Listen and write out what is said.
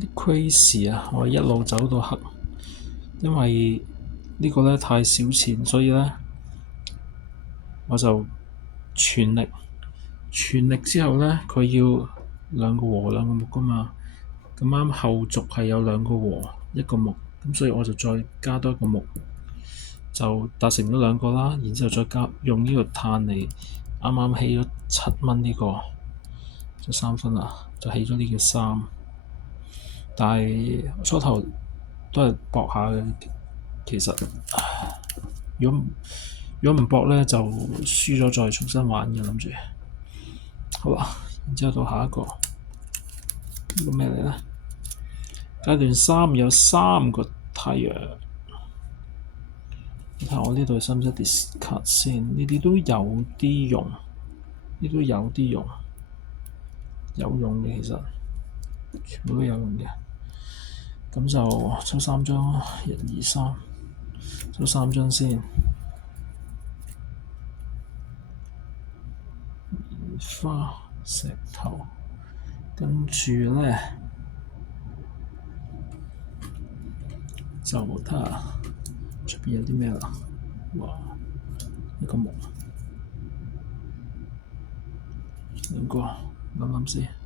啲 crazy 啊！我一路走到黑，因為呢個咧太少錢，所以咧我就全力，全力之後咧佢要兩個和兩個木㗎嘛，咁啱後續係有兩個和一個木，咁所以我就再加多一個木，就達成咗兩個啦。然之後再加用呢個碳嚟啱啱起咗7蚊呢個，就3分啦，就起咗呢個3。但係初頭都係搏下嘅，其實如果唔搏咧，就輸咗再重新玩嘅諗住。好啦，然之後到下一個，呢個咩嚟咧？階段3有3個太陽，你睇下我呢度使唔使 discard 先？呢啲都有啲用，呢都有啲用，有用嘅其實，全部都有用嘅。咁就抽3張，1、2、3，抽3張先。棉花、石頭，跟住咧就睇下出邊有啲咩啦。哇！一個木，兩個，諗諗先。